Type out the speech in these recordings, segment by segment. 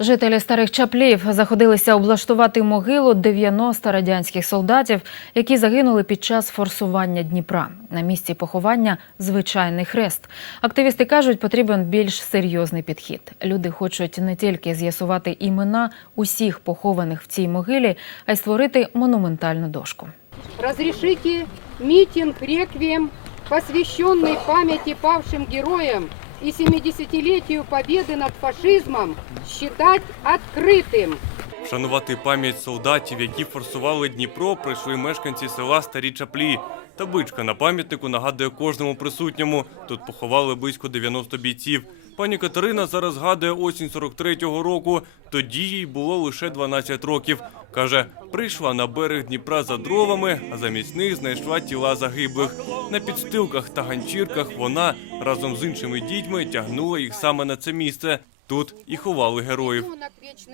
Жителі старих чаплів заходилися облаштувати могилу 90 радянських солдатів, які загинули під час форсування Дніпра. На місці поховання звичайний хрест. Активісти кажуть, потрібен більш серйозний підхід. Люди хочуть не тільки з'ясувати імена усіх похованих в цій могилі, а й створити монументальну дошку. Разрешите митинг-реквием, посвященный памяти павшим героям и 70-летию победы над фашизмом, считать открытым. Вшанувати пам'ять солдатів, які форсували Дніпро, прийшли мешканці села Старі Чаплі. Табличка на пам'ятнику нагадує кожному присутньому. Тут поховали близько 90 бійців. Пані Катерина зараз згадує осінь 43-го року. Тоді їй було лише 12 років. Каже, прийшла на берег Дніпра за дровами, а замість них знайшла тіла загиблих. На підстилках та ганчірках вона разом з іншими дітьми тягнула їх саме на це місце. Тут і ховали героїв.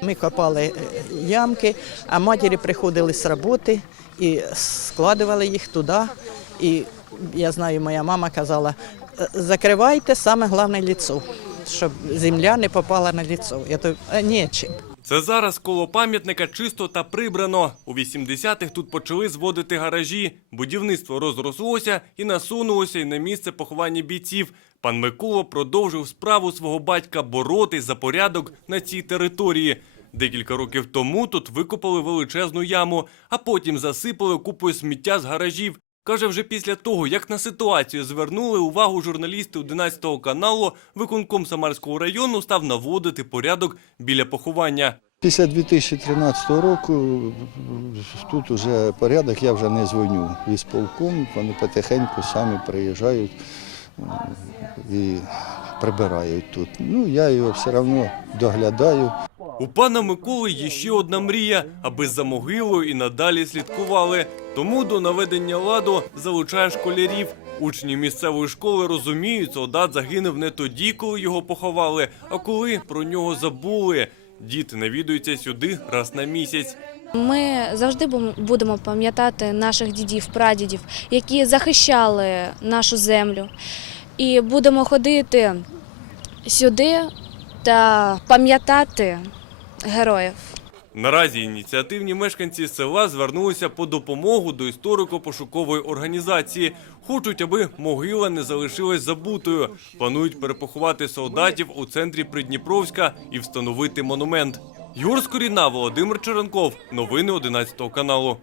Ми копали е, ямки, а матері приходили з роботи і складували їх туди. І я знаю, моя мама казала, «Е, закривайте саме головне ліцо, щоб земля не попала на ліцо. Я то «А, нічим. Це зараз коло пам'ятника чисто та прибрано. У 80-х тут почали зводити гаражі. Будівництво розрослося і насунулося й на місце поховання бійців. Пан Микола продовжив справу свого батька боротись за порядок на цій території. Декілька років тому тут викопали величезну яму, а потім засипали купою сміття з гаражів. Каже, вже після того, як на ситуацію звернули увагу журналісти 11 каналу, виконком Самарського району став наводити порядок біля поховання. Після 2013 року тут вже порядок, я вже не дзвоню військовком, вони потихеньку самі приїжджають і прибирають тут. Ну, я його все одно доглядаю. У пана Миколи є ще одна мрія, аби за могилою і надалі слідкували. Тому до наведення ладу залучає школярів. Учні місцевої школи розуміють, солдат загинув не тоді, коли його поховали, а коли про нього забули. Діти навідуються сюди раз на місяць. Ми завжди будемо пам'ятати наших дідів, прадідів, які захищали нашу землю. І будемо ходити сюди та пам'ятати героїв. Наразі ініціативні мешканці села звернулися по допомогу до історико-пошукової організації. Хочуть, аби могила не залишилась забутою. Планують перепоховати солдатів у центрі Придніпровська і встановити монумент. Юр Скоріна, Володимир Черенков. Новини 11 каналу.